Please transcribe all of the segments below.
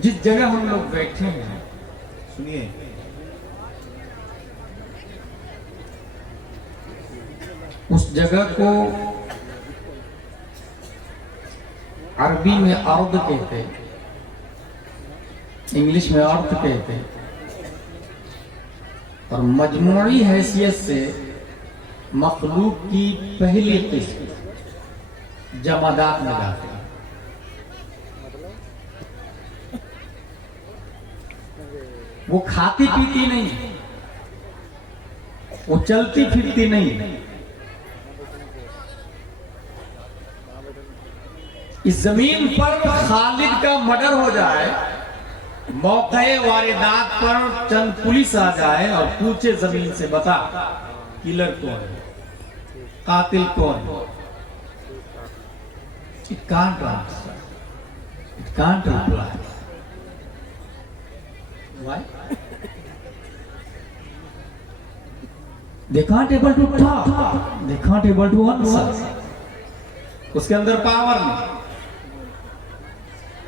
जिस जगह हम लोग बैठे हैं, सुनिए, उस जगह को अरबी में अर्द कहते हैं, इंग्लिश में अर्थ कहते हैं, और मजमूई हैसियत से मखलूक की पहली किस्म जमादात में जाते हैं। वो खाती पीती नहीं, वो चलती फिरती नहीं। इस जमीन पर खालिद का मर्डर हो जाए, मौके वारदात पर चंद पुलिस आ जाए और पूछे जमीन से, बता किलर कौन है, कातिल कौन है? It can't answer. It can't reply. Why? They can't able to talk. They can't able to answer. उसके अंदर पावर नहीं।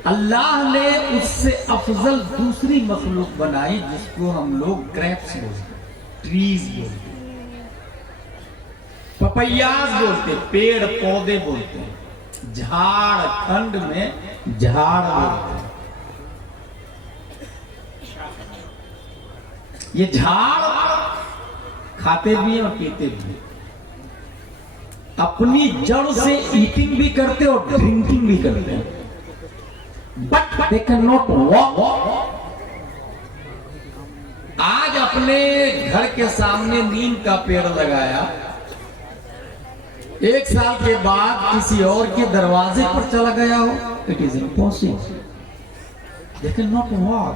अल्लाह ने उससे अफजल दूसरी मखलूक बनाई जिसको हम लोग ग्रेप्स बोलते, ट्रीज बोलते, पपैयाज बोलते, पेड़ पौधे बोलते, झारखंड में झाड़ बोलते। ये झाड़ खाते भी हैं और पीते भी हैं, अपनी जड़ से ईटिंग भी करते और ड्रिंकिंग भी करते हैं, but they can not walk. आज अपने घर के सामने नीम का पेड़ लगाया, एक साल के बाद किसी और के दरवाजे पर चला गया हो, it is impossible. They can not walk,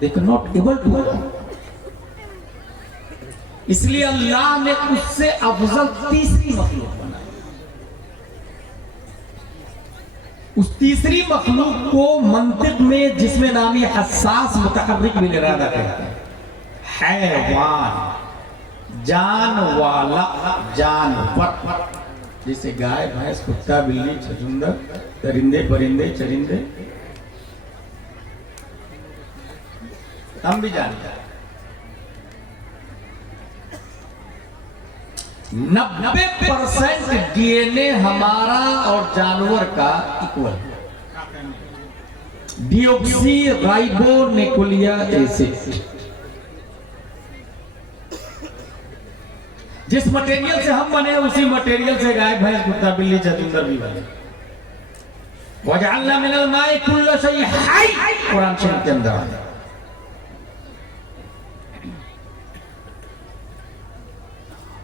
they can not able to walk. इसलिए अल्लाह ने उससे अफजल तीसरी मखलूक बनाई। उस तीसरी मखलूक को मंतिक में जिसमें नामी हसास मुतहर्रिक बिल इरादा कहते हैं, हैवान, जान वाला जानवर, जैसे गाय, भैंस, कुत्ता, बिल्ली, छछूंदर, परिंदे, परिंदे, चरिंदे, हम भी जानते हैं। 90% डीएनए हमारा और जानवर का इक्वल है। डिऑक्सी राइबोन्यूक्लिक एसिड, जिस मटेरियल से हम बने उसी मटेरियल से गाय, भैंस, कुत्ता, बिल्ली, छछूंदर भी बने। वजअलना मिनल माई कुल्ल शै हई, कुरान शरीफ के अंदर है।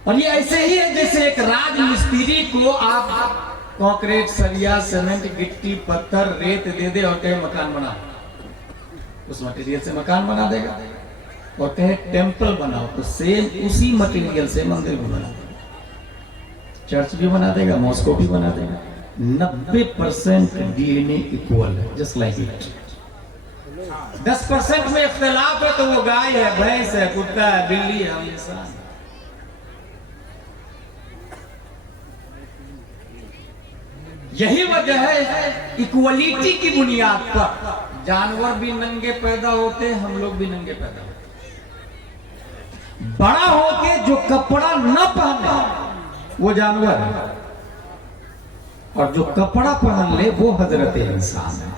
और ये ऐसे ही है जैसे एक राज मिस्त्री को आप कंक्रीट, सरिया, सीमेंट, गिट्टी, पत्थर, रेत दे दे और कहे मकान बना, उस मटेरियल से मकान बना देगा। और कहे टेंपल बनाओ, तो सेम उसी मटेरियल से मंदिर भी बना देगा, चर्च भी बना देगा, मॉस्को भी बना देगा। 90% डीएनए इक्वल है, जस्ट लाइक इट। 10% में इख्तिलाफ है तो वो गाय है, भैंस है, कुत्ता है, बिल्ली है, हम इंसान है। यही वजह है इक्वलिटी की बुनियाद पर जानवर भी नंगे पैदा होते, हम लोग भी नंगे पैदा होते। बड़ा होके जो कपड़ा न पहने वो जानवर है, और जो कपड़ा पहन ले वो हजरत इंसान है।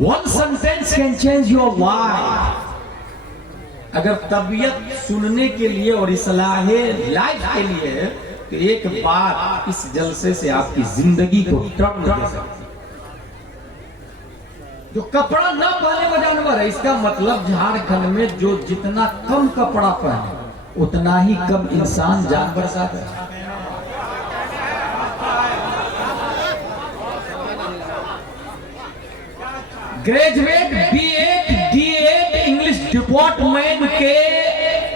One sentence can change your life. अगर तबीयत सुनने के लिए और इस्लाहे लाइफ के लिए, तो एक बात इस जलसे से आपकी जिंदगी को टर्न दे सकती है। जो कपड़ा ना पहने वो जानवर है, इसका मतलब झारखंड में जो जितना कम कपड़ा पहने उतना ही कम इंसान जानवर साथ है। Graduate, B.Ed, D.Ed English department के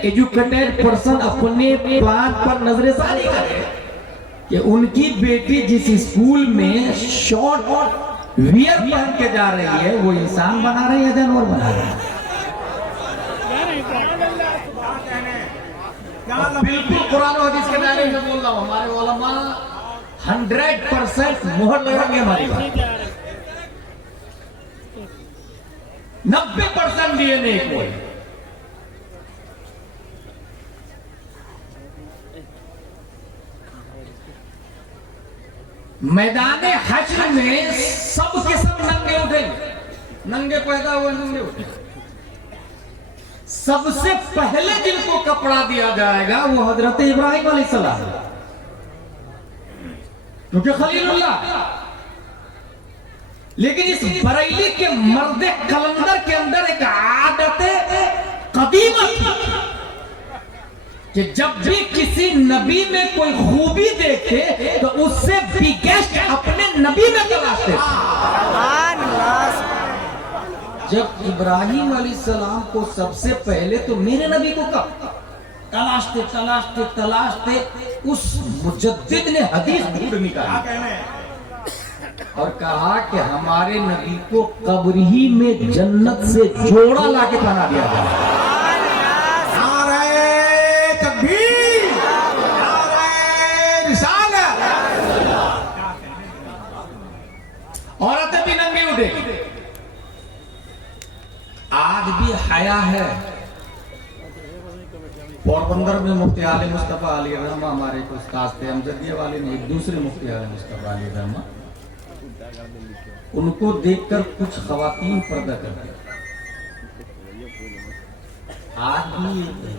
एजुकेटेड पर्सन अपने प्लान पर नजरसानी करे कि उनकी बेटी जिस स्कूल में शॉर्ट वियर पहन के जा रही है वो इंसान बना रही है, जानवर बना रही है। बिल्कुल कुरान और हदीस के दायरे में बोल रहा हूं। हमारे उलमा 100% मोहर लगाएंगे हमारी बात। 90% डीएनए को है। मैदान हश्र में सब के सब नंगे उठेंगे, नंगे पैदा हुए नंगे उठेंगे। सबसे पहले जिनको कपड़ा दिया जाएगा वो हजरत इब्राहिम अलैहिस्सलाम, क्योंकि खलीलुल्लाह। लेकिन इस बरेली के मर्दे कलंदर के अंदर एक आदत कदीमा थी कि जब भी किसी नबी में कोई खूबी देखे तो उससे बिगेस्ट अपने नबी में तलाशते थे। जब इब्राहिम अलैहिस्सलाम को सबसे पहले तो मेरे नबी को कब तलाशते तलाशते तलाशते उस मुजद्दिद ने हदीस ढूंढ निकाली और कहा कि हमारे नबी को कब्र ही में जन्नत से जोड़ा लाके बना दिया जाए। औरतें भी नंगी उठे। आज भी हया है। पोरबंदर में मुफ्ती आले मुस्तफा अली रहमा हमारे एक उस्ताद थे, अमजदिया वाले ने एक दूसरे मुफ्ती आले मुस्तफा अली रहमा, उनको देखकर कुछ खवातीन पर्दा करते। आज भी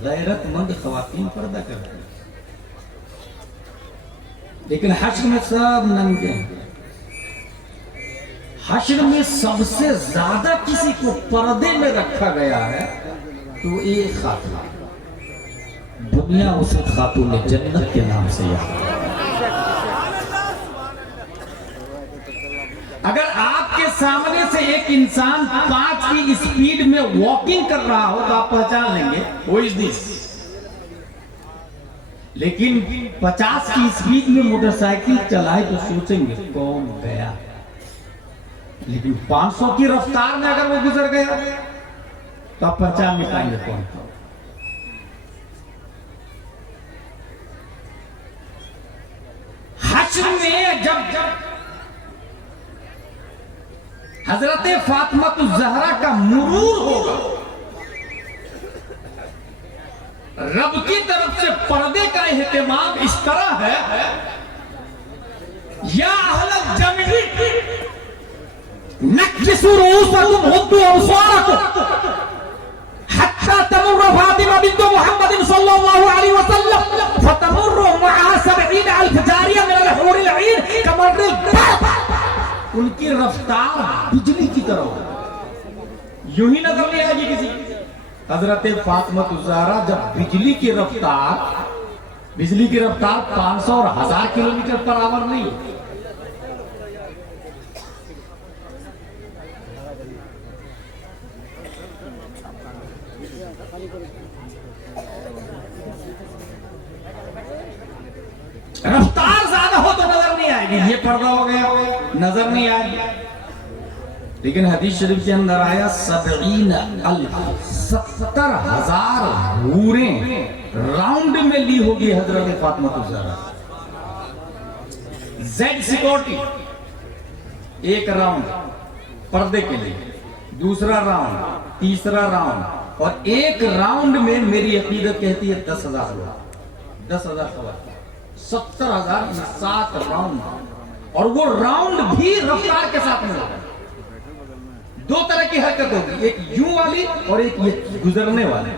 गैरतमंद खवातीन पर्दा करते, लेकिन हश्र में सब नंगे हैं। हश्र में सबसे ज्यादा किसी को पर्दे में रखा गया है तो एक खातून, दुनिया उसे खातून जन्नत के नाम से याद। अगर आपके सामने से एक इंसान 5 की स्पीड में वॉकिंग कर रहा हो तो आप पहचान लेंगे वो इज दिस। लेकिन 50 की स्पीड में मोटरसाइकिल चलाए तो सोचेंगे कौन गया। लेकिन 500 की रफ्तार में अगर वो गुजर गया तो आप पहचान नहीं पाएंगे कौन। हश्र में जब हजरत फातिमा ज़हरा का मुरूर होगा, रब की तरफ से पर्दे का एहतमाम इस तरह है, या अहल जमरी नक्किसू रूसकुम हुद्दू अबसारकुम हत्ता तमुर्रु फातिमा बिन्त मुहम्मद सल्लल्लाहु अलैहि वसल्लम फतमुर्रु मअहा 70,000 जारिया मिन अल-हूरिल ईन कमर्रिल बर्क़। उनकी रफ्तार बिजली की तरह यूं ही नजर नहीं आएगी किसी। हजरत फातिमा ज़हरा जब बिजली की रफ्तार 500 और 1000 किलोमीटर पर आवर नहीं, रफ्तार ज्यादा हो तो नजर नहीं आएगी। ये पर्दा हो गया, नजर नहीं आएगी। लेकिन हदीस शरीफ के अंदर आया 70,000 हूरें राउंड में ली होगी हजरत फातिमा ज़हरा। जेड सिक्योरिटी एक राउंड पर्दे के लिए, दूसरा राउंड, तीसरा राउंड, और एक राउंड में मेरी अकीदत कहती है 10,000 लोग, 10,000 सवाल, 70,000 7 राउंड। और वो राउंड भी रफ्तार के साथ में होगा। 2 तरह की हरकत होगी, एक यूं वाली और एक ये गुजरने वाली,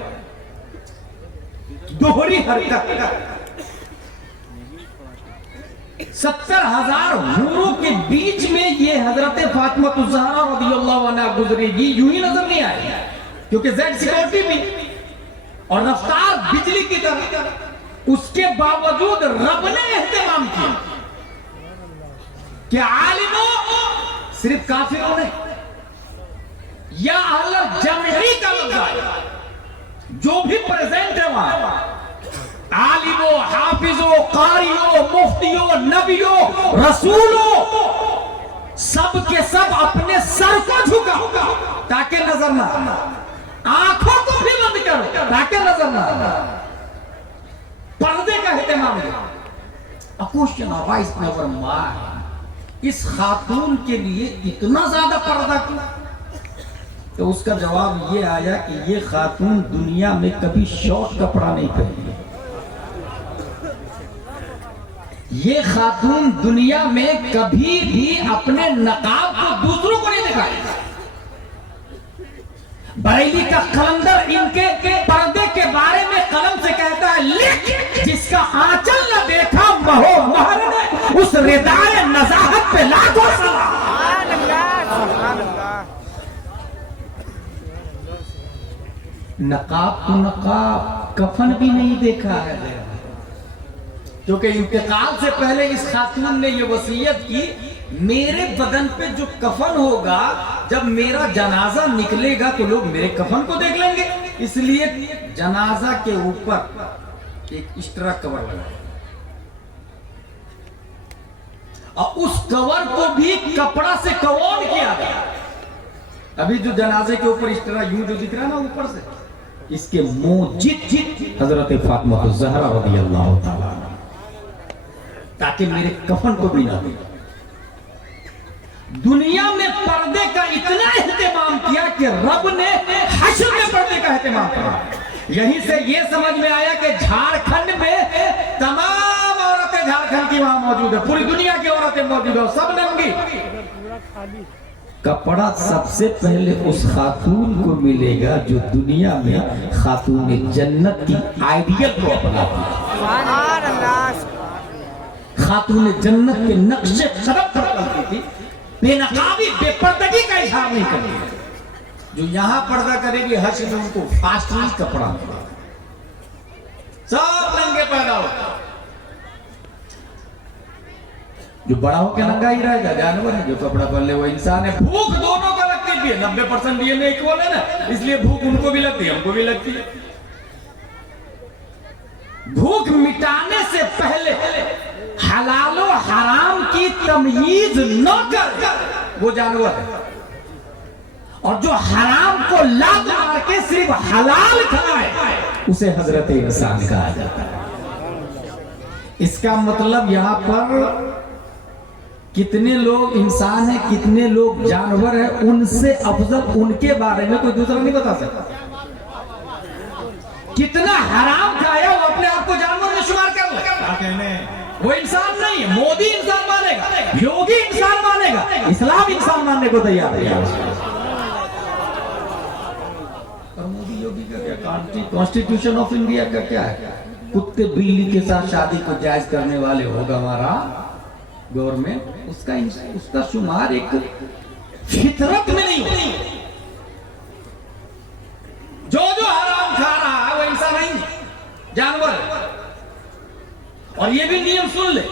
दोहरी हरकत। 70,000 हूरों के बीच में ये हजरत फातिमा ज़हरा रज़ियल्लाहु अन्हा गुजरेगी, यूं ही नजर नहीं आएगी, क्योंकि जेड सिक्योरिटी भी और रफ्तार बिजली की तरह। उसके बावजूद रब ने एहतमाम किया कि आलिमों, सिर्फ काफिरों ने या अहले जमरी का लफ्ज़ आया, जो भी प्रेजेंट है वहां, आलिमो, हाफिजो, कारियो, मुफ्तियो, नबियो, रसूलो, सब के सब अपने सर को झुका ताकि नजर ना, आंखों को भी बंद करो ताकि नजर ना, पर्दे का एहतमाम है। A question arises in our mind, इस खातून के लिए इतना ज्यादा पर्दा क्यों? तो उसका जवाब ये आया कि ये खातून दुनिया में कभी शॉर्ट कपड़ा नहीं पहनी, ये खातून दुनिया में कभी भी अपने नकाब को दूसरों को नहीं दिखाएगी। बरेली का कलंदर इनके पर्दे के बारे में कलम से कहता है, लिख जिसका आंचल न देखा महो महर ने उस रिदाए नजाहत पे लाखों सलाम। नकाब तो नकाब, कफन भी नहीं देखा है, क्योंकि इंतकाल से पहले इस खातून ने यह वसीयत की, मेरे बदन पे जो कफन होगा, जब मेरा जनाजा निकलेगा तो लोग मेरे कफन को देख लेंगे, इसलिए जनाजा के ऊपर एक एक्स्ट्रा कवर लगाया और उस कवर को भी कपड़ा से कवर किया गया। अभी जो जनाजे के ऊपर एक्स्ट्रा यूं जो दिख रहा है ना ऊपर से, इसके मोजिद हजरत फातिमा ज़हरा रज़ियल्लाहु ताला, ताकि मेरे कफन को भी ना देगा। दुनिया में पर्दे का इतना एहतमाम किया कि रब ने हश्र में पर्दे का एहतमाम किया। यहीं से ये समझ में आया कि झारखंड में तमाम औरतें झारखंड की वहां मौजूद है, पूरी दुनिया की औरतें मौजूद है, सब नंगी। कपड़ा सबसे पहले उस खातून को मिलेगा जो दुनिया में खातून जन्नत की आइडियल को अपनाती है, खातून जन्नत के नक्शे कदम पर चलती थी, बेनकाबी बेपर्दगी का इजहार नहीं करती। जो यहां पर्दा करेगी हश्र में उनको फास्टली कपड़ा सब नंगे पैदा होगा। जो बड़ा होकर नंगा ही रहेगा जानवर है, जो कपड़ा पहन ले वो इंसान है। भूख दोनों का लगती है, 90% डीएनए इक्वल है ना, इसलिए भूख उनको भी लगती है, हमको भी लगती है। भूख मिटाने से पहले हलाल और हराम की तमयीज न कर वो जानवर है, और जो हराम को लात मार के सिर्फ हलाल खाए उसे हजरत इंसान कहा जाता है। इसका मतलब यहां पर कितने लोग इंसान हैं, कितने लोग जानवर हैं, उनसे अफजल उनके बारे में कोई दूसरा नहीं बता सकता। कितना हराम खाया वो अपने आप को जानवर में शुमार कर लो, क्या कहने, वो इंसान नहीं है। मोदी इंसान मानेगा, योगी इंसान मानेगा, इस्लाम इंसान मानने को तैयार है। और मोदी योगी का क्या, कॉन्स्टिट्यूशन ऑफ इंडिया का क्या है? कुत्ते बिल्ली के साथ शादी को जायज करने वाले होगा हमारा गवर्नमेंट, उसका शुमार एक फितरत में नहीं होती। जो हराम खा रहा है वो इंसान नहीं, जानवर। और ये भी नियम सुन ले,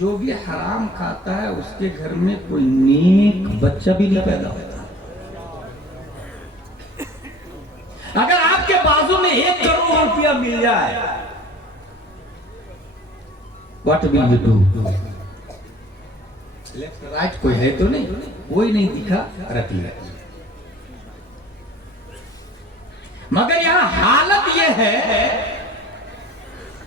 जो भी हराम खाता है उसके घर में कोई नेक बच्चा भी नहीं पैदा होता। अगर आपके बाजू में 1 करोड़ रुपया मिल जाए, what will you do? Left right कोई है तो नहीं, कोई नहीं दिखा, रख लिया। मगर यहां हालत यह है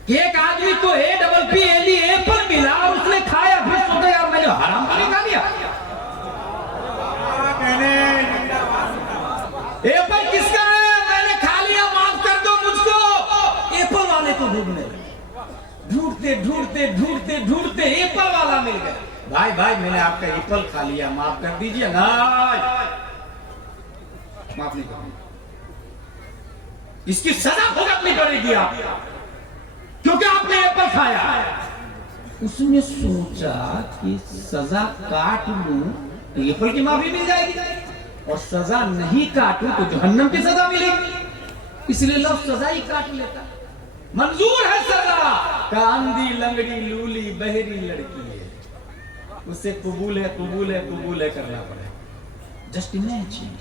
कि एक आदमी को APPLE एप्पल मिला और उसने खाया, फिर सोचा यार मैंने हराम तो नहीं खा लिया। एप्पल किसका है? मैंने खा लिया, माफ कर दो मुझको। एप्पल वाले को ढूंढने, ढूंढते ढूंढते ढूंढते ढूंढते एप्पल वाला मिल गया। भाई भाई मैंने आपका एप्पल खा लिया, माफ कर दीजिए। ना माफ नहीं करूंगा, इसकी सजा भुगतनी पड़ेगी आप, क्योंकि आपने एप्पल खाया। उसने सोचा कि सजा काट लूं तो एप्पल की माफी मिल जाएगी, और सजा नहीं काटूं तो जहन्नम की सजा मिलेगी, इसलिए लोग सजा ही काट लेता। मंजूर है सजा का, अंधी लंगड़ी लूली बहरी लड़की है, उसे कबूल है कबूल है कबूल है करना पड़ेगा। जस्ट इमेजिन,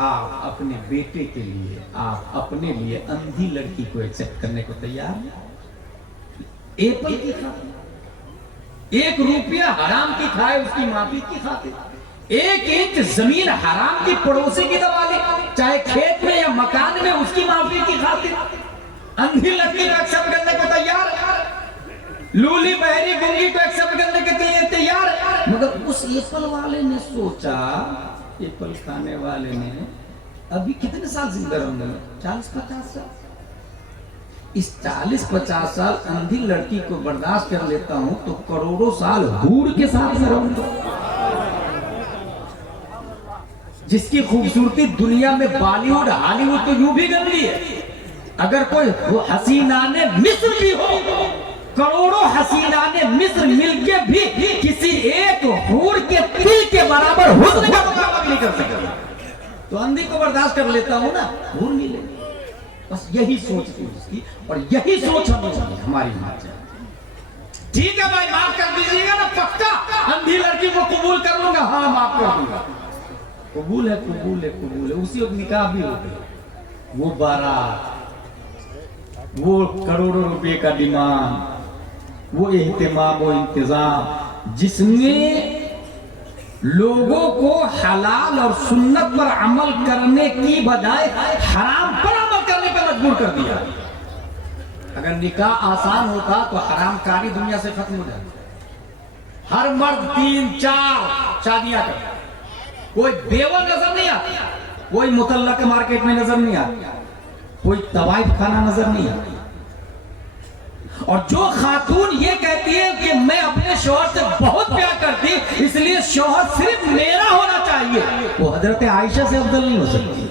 आप अपने बेटे के लिए, आप अपने लिए अंधी लड़की को एक्सेप्ट करने को तैयार हैं? एप्पल की खातिर 1 रुपया हराम की खाए उसकी माफी की खातिर, 1 इंच जमीन हराम की पड़ोसी की दबा ले, चाहे खेत में या मकान में, उसकी माफी की खातिर अंधी लड़की को एक्सेप्ट करने को तैयार, लूली बहरी गुंगी को एक्सेप्ट करने के लिए तैयार। मगर उस एप्पल वाले ने सोचा एप्पल खाने वाले ने अभी कितने साल जिंदा रहूंगा? 40-50 साल। इस 40-50 साल अंधी लड़की को बर्दाश्त कर लेता हूं तो करोड़ों साल हूर के साथ में रहूंगा, जिसकी खूबसूरती दुनिया में बॉलीवुड हॉलीवुड तो यूं भी गंदी है। अगर कोई हसीना ने मिस्र भी हो, करोड़ों हसीना ने मिस्र मिलके भी किसी एक हूर के तिल के बराबर हुस्न का मुकाबला नहीं कर सकता। तो अंधी को बर्दाश्त कर लेता हूं ना, हूर मिले। बस यही सोच थी उसकी, और यही सोच हमारी मां चाहिए। ठीक है भाई, माफ कर दीजिएगा ना, पक्का अंधी लड़की को कबूल कर लूंगा। हाँ माफ कर दूंगा, कबूल है, कबूल है, कबूल है। उसी वक्त निकाह भी हो गया। वो बारात, वो करोड़ों रुपए का डिमांड, वो एहतिमाम, वो इंतजाम, जिसमें लोगों को हलाल और सुन्नत पर अमल करने की बजाय हराम पर अमल करने पर मजबूर कर दिया। अगर निकाह आसान होता तो हरामकारी दुनिया से खत्म हो जाती। हर मर्द 3-4 शादियां करता, कोई बेवा नजर नहीं आता, कोई मुतल्लक मार्केट में नजर नहीं आता, कोई तवाइफ खाना नजर नहीं आता। और जो खातून ये कहती है कि मैं अपने शौहर से बहुत प्यार करती, इसलिए शौहर सिर्फ मेरा होना चाहिए, वो हजरत आयशा से अफजल नहीं हो सकती,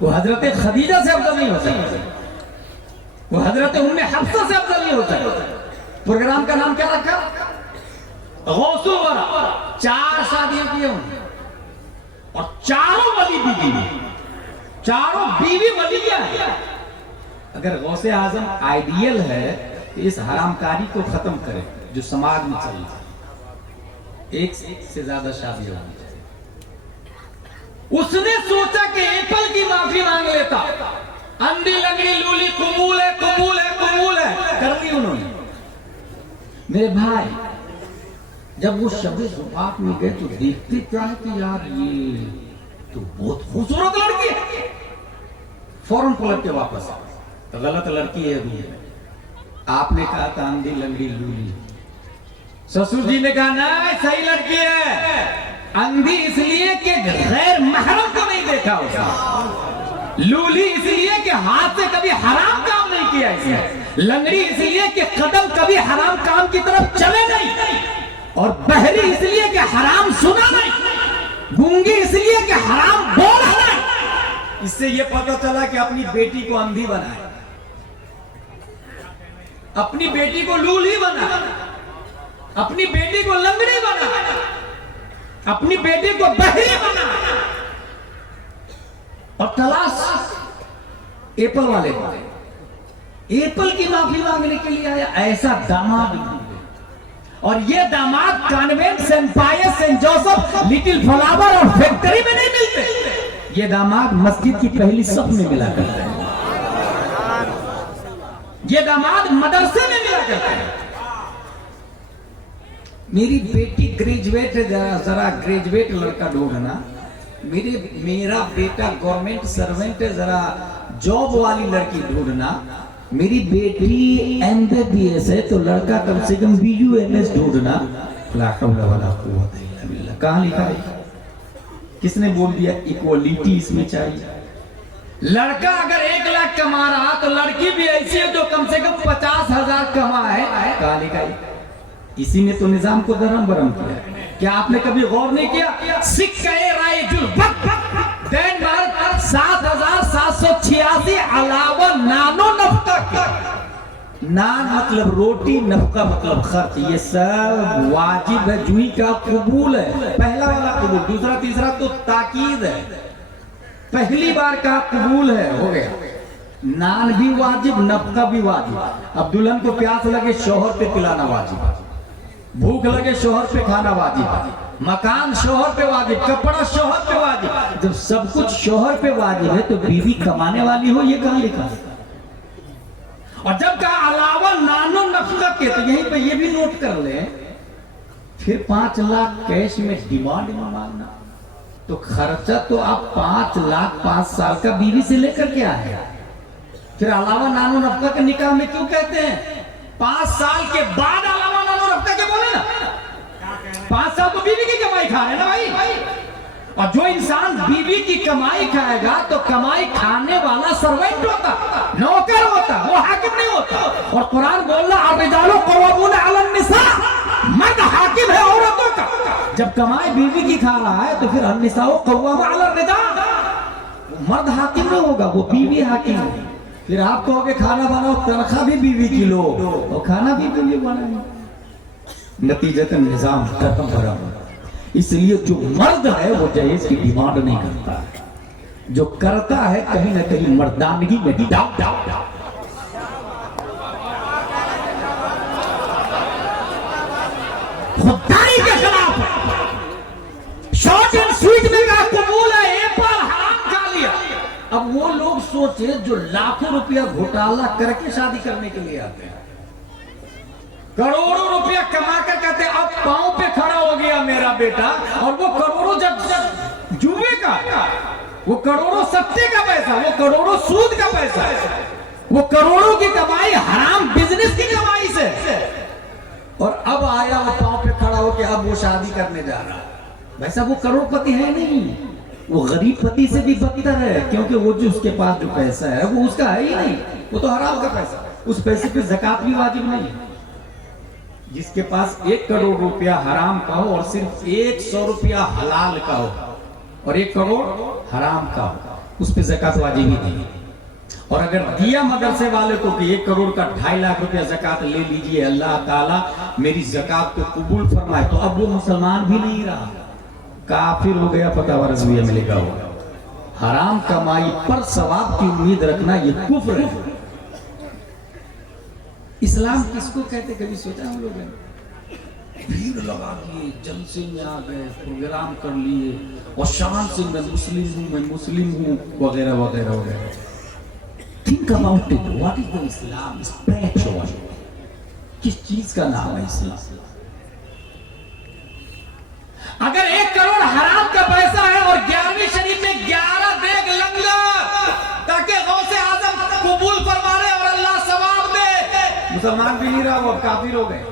वो हजरत खदीजा से अफजल नहीं हो सकती, वो हजरत उम्मे हफ्सा से अफजल नहीं हो सकती। प्रोग्राम का नाम क्या रखा? गौसुल वरा। 4 शादियां की उन्होंने, और चारों वली बीवी, चारों बीवी वलिया है। अगर गौसे आजम आइडियल है तो इस हरामकारी को खत्म करे जो समाज में चल रहा है। एक से ज्यादा शादी होनी चाहिए। उसने सोचा कि एप्पल की माफी मांग लेता, अंधी लंगड़ी लूली कबूल है, कबूल है, कबूल है, कर दी उन्होंने। मेरे भाई, जब वो शबे जुबात में गए तो देखते क्या है कि यार ये तो बहुत खूबसूरत लड़की है। फौरन पलट के वापस, तो गलत लड़की है अभी। आपने कहा था अंधी लंगड़ी लूली, ससुर जी ने कहा ना सही लड़की है। अंधी इसलिए कि गैर महरम को नहीं देखा उसने, लूली इसलिए कि हाथ से कभी हराम काम नहीं किया इसने, लंगड़ी इसलिए कि कदम कभी हराम काम की तरफ चले नहीं, और बहरी इसलिए कि हराम सुना नहीं, गूंगी इसलिए कि हराम बोला नहीं। इससे यह पता चला कि अपनी बेटी को अंधी बनाए, अपनी बेटी को लूली बना, अपनी बेटी को लंगड़ी बना, अपनी बेटी को बहरी बना, और तलाश एप्पल वाले एप्पल की माफी मांगने के लिए आया। ऐसा दामाद, और ये दामाद कॉन्वेंट, सेंट पायस, सेंट जोसेफ, लिटिल फ्लावर और फैक्ट्री में नहीं मिलते। ये दामाद मस्जिद की पहली सफ में मिला करते हैं, ये दामाद मदरसे में मिला करते हैं। मेरी बेटी ग्रेजुएट है, जरा ग्रेजुएट लड़का ढूंढना। मेरा बेटा गवर्नमेंट सर्वेंट है, जरा जॉब वाली लड़की ढूंढना। मेरी बेटी MBBS है, तो लड़का कम से कम BUMS ढूंढना। कहां लिखा है? किसने बोल दिया इक्वलिटी इसमें चाहिए? लड़का अगर 1 लाख कमा रहा तो लड़की भी ऐसी है जो कम से कम 50,000 कमाए। कहां लिखा है? इसी ने तो निजाम को दरम बरम किया। क्या आपने कभी गौर नहीं किया? सिख कहे डेनमार्क 7,786 अलावा नानो नफका, नान मतलब रोटी, नफका मतलब खर्च, ये सब वाजिब है। जुई का कबूल है, पहला वाला कबूल, दूसरा तीसरा तो ताकीद है। पहली बार का कबूल है, हो गया। नान भी वाजिब, नफका भी वाजिब। अब दुल्हन को प्यास लगे शौहर पे पिलाना वाजिब, भूख लगे शौहर पे खाना वाजिब, मकान शौहर पे वाजिब, कपड़ा शौहर पे वाजिब। जब सब कुछ शौहर पे वाजिब है तो बीवी कमाने वाली हो, ये कहां लिखा है? और जब का अलावा नानो नफका के, तो यहीं पे ये भी नोट कर ले, फिर 5 लाख कैश में डिमांड में मांगना, तो खर्चा तो आप 5 लाख 5 साल का बीवी से लेकर के आए। फिर अलावा नानो नफका के निकाह में क्यों कहते हैं? 5 साल के बाद अलावा नानो नफका के बोले ना। 5 साल तो बीवी की कमाई खा रहे हैं ना भाई। और जो इंसान बीवी की कमाई खाएगा तो कमाई खाने वाला सर्वेंट होता, नौकर होता, वो हाकिम नहीं होता। और कुरान बोल रहा अर्रिजालु क़व्वामूना अलन निसा, मर्द हाकिम है औरतों का। जब कमाई बीवी की खा रहा है तो फिर अन्निसाउ क़व्वामा अलन रिजाल, मर्द हाकिम नहीं होगा, वो बीवी हाकिम है। फिर आप कहोगे खाना बनाओ, तनख्वाह भी बीवी की लो और खाना भी बीवी बनाए, नतीजतन निजाम खत्म हो रहा है। इसलिए जो मर्द है वो दहेज की डिमांड नहीं करता है, जो करता है कहीं ना कहीं मर्दानगी में डाउट खुदाई के खिलाफ है। शॉर्ट एंड स्वीट में का कबूल है, एप्पल हराम खा लिया। अब वो लोग सोचे जो लाखों रुपया घोटाला करके शादी करने के लिए आते हैं, करोड़ों रुपया कमा कर कहते हैं अब पांव पे खड़ा हो गया मेरा बेटा, और वो करोड़ों जब जुए का, वो करोड़ों सट्टे का पैसा, वो करोड़ों सूद का पैसा, वो करोड़ों की कमाई हराम बिजनेस की कमाई से, और अब आया वो पांव पे खड़ा हो के अब वो शादी करने जा रहा है। वैसा वो करोड़पति है नहीं, वो गरीब पति से भी बदतर है, क्योंकि वो जो उसके पास जो पैसा है वो उसका है ही नहीं, वो तो हराम का पैसा, उस पैसे पे ज़कात भी वाजिब नहीं है। जिसके पास 1 करोड़ रुपया हराम का हो और सिर्फ 100 रुपया हलाल का हो और 1 करोड़ हराम का हो, उस पे ज़कात वाजिब नहीं। और अगर दिया मदरसे वाले को कि 1 करोड़ का 2.5 लाख रुपया ज़कात ले लीजिए, अल्लाह ताला मेरी ज़कात को कबूल फरमाए, तो अब वो मुसलमान भी नहीं रहा, काफिर हो गया, फतवा रज़विया मिलेगा। वो हराम कमाई पर सवाब की उम्मीद रखना ये कुफ्र है। इस्लाम किसको कहते, कभी सोचा हम लोगों ने? भीड़ लगा दिए, जलसे में आ गए, प्रोग्राम कर लिए और शान से मैं मुस्लिम हूँ वगैरह वगैरह वगैरह। Think about it, what is the Islam? Spiritual, किस चीज का नाम है इस्लाम? अगर 1 करोड़ हराम का पैसा है और 11वीं शरीफ में 11 देग लंगर ताकि गौसे आजम कबूल फरमाए और अल्लाह सवाब दे, मुसलमान भी नहीं रहा, वो काफिर हो गए।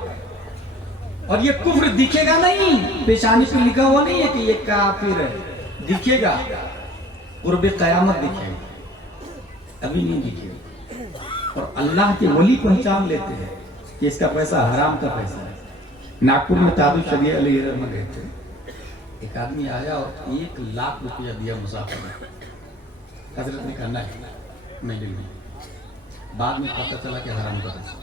और ये कुफ्र दिखेगा नहीं, पेशानी पे लिखा हुआ नहीं है कि ये काफिर है, दिखेगा कुर्बे क़यामत दिखेगा, अभी नहीं दिखेगा। और अल्लाह के वली पहचान लेते हैं कि इसका पैसा हराम का पैसा है। नागपुर में ताबी शबी अली में गए थे, एक आदमी आया और 1 लाख रुपया दिया मुसाफिर ने। हजरत ने कहा नहीं, बाद में पता चला कि हराम का पैसा।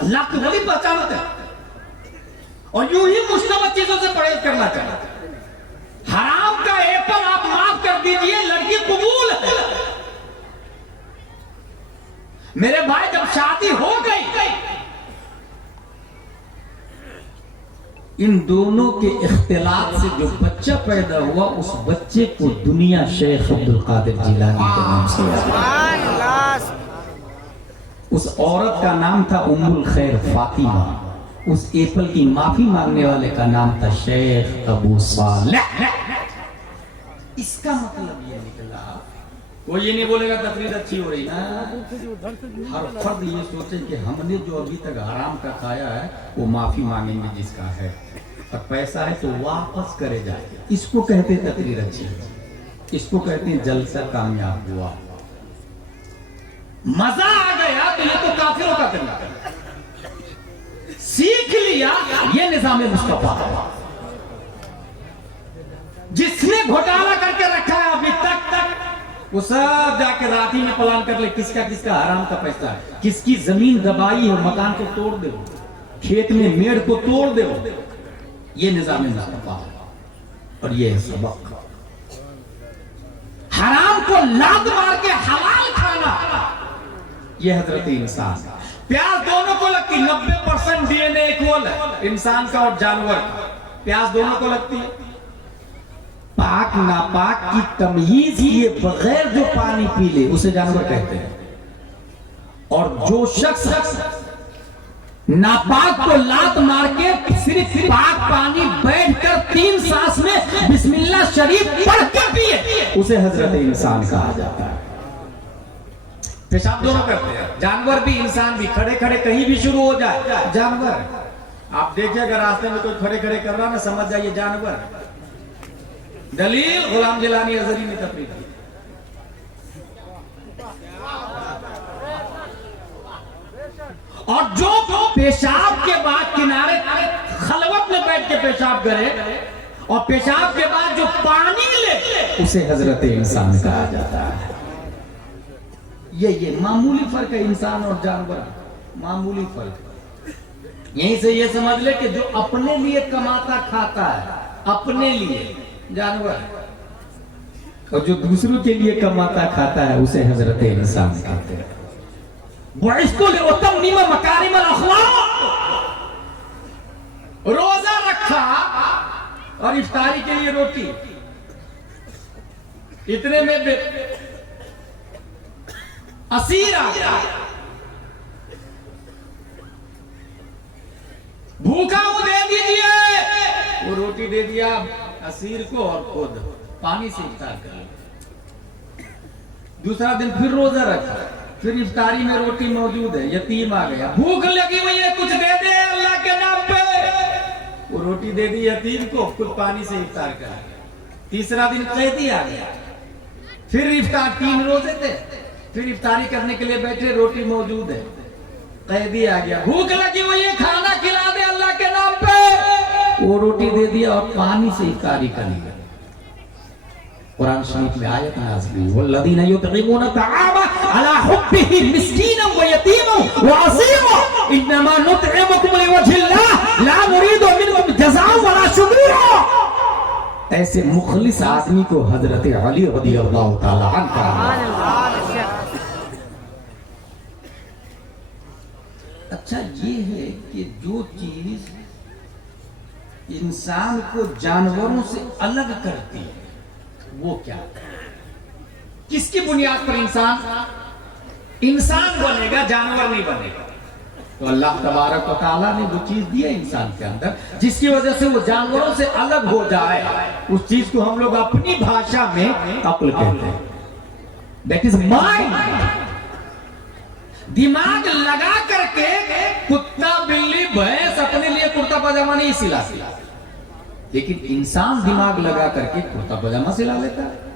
अल्लाह की वली पहचानते हैं और यूं ही मुश्तबत चीजों से परहेज करना चाहिए। हराम का एप्पल आप माफ कर दीजिए, लड़की कबूल है। मेरे भाई जब शादी हो गई, इन दोनों के इख्तिलाफ से जो बच्चा पैदा हुआ, उस बच्चे को दुनिया शेख अब्दुल कादिर जिलानी के नाम से याद। उस औरत का नाम था उम्मुल खैर फातिमा, उस एप्पल की माफी मांगने वाले का नाम था शेख अबू सालेह। इसका मतलब ये निकला, कोई ये नहीं बोलेगा तकरीर अच्छी हो रही ना, हर फर्द ये सोचे कि हमने जो अभी तक हराम का खाया है वो माफी मांगेंगे जिसका है, और पैसा है तो वापस करे जाए। इसको कहते हैं तकरीर अच्छी, इसको कहते हैं जलसा कामयाब हुआ, मजा आ गया। तो ये तो काफिरों का तरीका, सीख लिया ये निजाम मुस्तफा। जिसने घोटाला करके रखा है अभी तक वो सब जाके राती में प्लान कर ले किसका किसका हराम का पैसा है, किसकी जमीन दबाई है, मकान को तोड़ दे, खेत में मेड़ को तोड़ दे। ये निजाम मुस्तफा और ये है सबक। हराम को लात मार के हलाल खाना, ये हजरत इंसान। प्याज दोनों को लगती, 90% डीएनए इक्वल है इंसान का और जानवर का, प्याज दोनों को लगती है। पाक नापाक की तमीज किए बगैर जो पानी पी ले उसे जानवर कहते हैं, और जो शख्स नापाक को लात मार के सिर्फ पाक पानी बैठकर 3 सांस में बिस्मिल्लाह शरीफ पढ़ के पिए उसे हजरत इंसान कहा जाता है। पेशाब दोनों करते हैं, जानवर भी इंसान भी, खड़े खड़े कहीं भी शुरू हो जाए जानवर। आप देखिए अगर रास्ते में कोई खड़े खड़े कर रहा ना, समझ जाइए जानवर। दलील गुलाम जिलानी अजहरी ने तकरीर की। और जो पेशाब के बाद किनारे खलवत में बैठ के पेशाब करे और पेशाब के बाद जो पानी ले, उसे हजरत इंसान कहा जाता है। ये मामूली फर्क है इंसान और जानवर, मामूली फर्क। यहीं से ये समझ ले कि जो अपने लिए कमाता खाता है, अपने लिए जानवर, और जो दूसरों के लिए कमाता खाता है उसे हजरत इंसान कहते हैं। रोजा रखा और इफ्तारी के लिए रोटी, इतने में असीर आ गया, भूखा वो दे दीजिए, वो रोटी दे दिया असीर को और खुद पानी से इफ्तार कर। दूसरा दिन फिर रोजा रखा, फिर इफ्तारी में रोटी मौजूद है, यतीम आ गया, भूख लगी हुई है, कुछ दे दे अल्लाह के नाम पे, वो रोटी दे दी यतीम को, खुद पानी से इफ्तार कर। तीसरा दिन कैदी आ गया, फिर इफ्तार, 3 रोजे थे, फिर इफ्तारी करने के लिए बैठे, रोटी मौजूद है, कैदी आ गया, भूख लगी हुई है, खाना खिला दे अल्लाह के नाम पे, वो रोटी दे दिया और पानी से इफ्तारी कर लिया। कुरान शरीफ में आयत नाज़िल हुई, वल्लज़ीना युतइमूना तआमा अला हुब्बिही मिस्कीनन व यतीमन व असीरन इन्नमा नुतइमुकुम लिवजहिल्लाह ला नुरीदु मिनकुम जज़ाअन वला शुकूरा। ऐसे मुखलिस आदमी को हजरत अली रज़ियल्लाहु ताला अन्हु कहा। अच्छा ये है कि जो चीज इंसान को जानवरों से अलग करती है वो क्या, किसकी बुनियाद पर इंसान बनेगा, जानवर नहीं बनेगा? तो अल्लाह तबारक व तआला ने वो चीज दी है इंसान के अंदर जिसकी वजह से वो जानवरों से अलग हो जाए। उस चीज को हम लोग अपनी भाषा में अक्ल कहते हैं, दैट इज माइंड। दिमाग लगा करके कुत्ता बिल्ली भैंस अपने लिए कुर्ता पजामा नहीं सिला, लेकिन इंसान दिमाग लगा करके कुर्ता पजामा सिला लेता है।